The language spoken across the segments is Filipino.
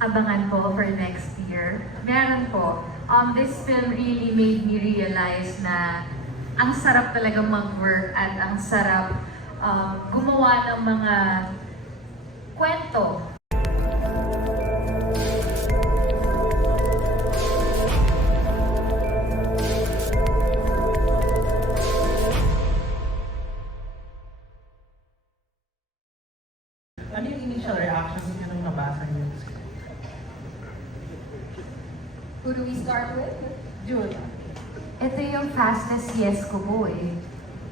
Abangan po for next year. Meron po. This film really made me realize na ang sarap talaga mag-work at ang sarap gumawa ng mga kwento. Ano yung initial reaction niyo nung nabasa niyo yung script? Who do we start with? Jude. Ito yung fastest yes ko po eh.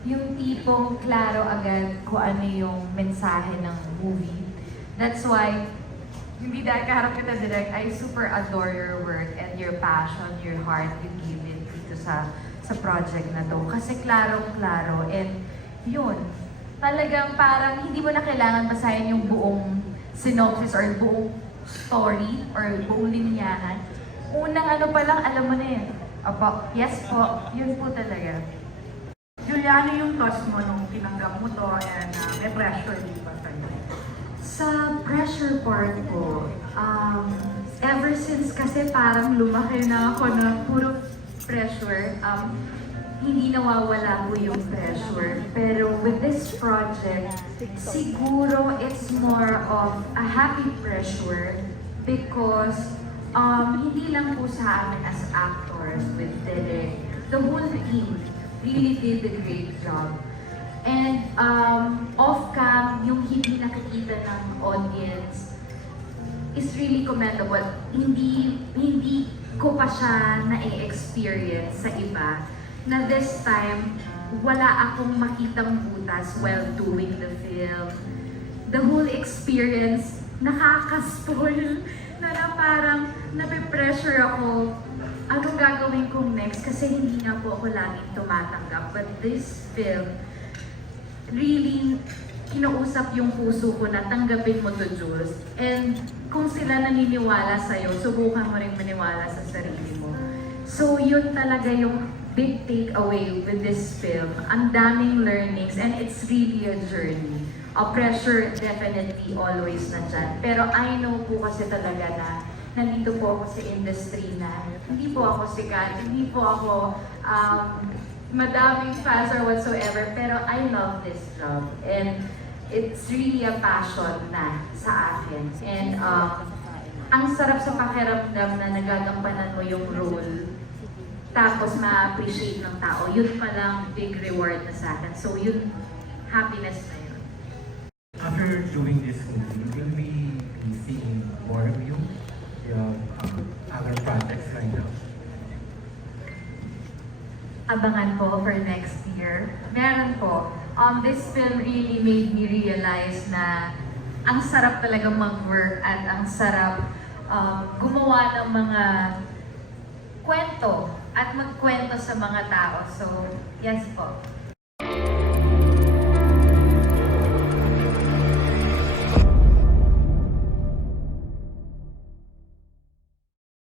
Yung tipong klaro agad kung ano yung mensahe ng movie. That's why, hindi dahil kaharap kita direct, I super adore your work and your passion, your heart you give it dito sa project na to. Kasi klarong-klaro and yun, talagang parang hindi mo na kailangan basahin yung buong synopsis or buong story or buong linyahan. Unang ano pa lang, alam mo na yun. Opo, yes po, yun po talaga. Julia, ano yung thoughts mo nung tinanggap mo to and may pressure di ba sa'yo? Sa pressure part ko, ever since kasi parang lumaki na ako na puro pressure, hindi nawawala po yung pressure. Pero with this project, siguro it's more of a happy pressure because hindi lang po sa amin as actors with Derek, the whole team really did a great job. And off-cam, yung hindi nakikita ng audience is really commendable. Hindi ko pa siya na-experience sa iba na this time, wala akong makitang butas while doing the film. The whole experience, nakaka-spoil na parang nape-pressure ako. Anong gagawin kong next? Kasi hindi nga po ako laging tumatanggap. But this film, really, kinausap yung puso ko na tanggapin mo to, Jules. And kung sila naniniwala sa'yo, subukan mo rin maniwala sa sarili mo. So yun talaga yung big takeaway with this film. Ang daming learnings and it's really a journey. A pressure definitely always nandyan. Pero I know po kasi talaga na nandito po ako sa industry na hindi po ako sikat, hindi po ako madaming fans or whatsoever, pero I love this job. And it's really a passion na sa akin. And ang sarap sa pakiramdam na nagagampanan mo yung role tapos ma-appreciate ng tao. Yun palang big reward na sa akin. So yun, happiness na yun. After doing this movie, will we be seeing more of you? Other projects lined up? Abangan po for next year. Meron po. This film really made me realize na ang sarap talaga mag-work at ang sarap gumawa ng mga kwento at magkwento sa mga tao. So, yes po.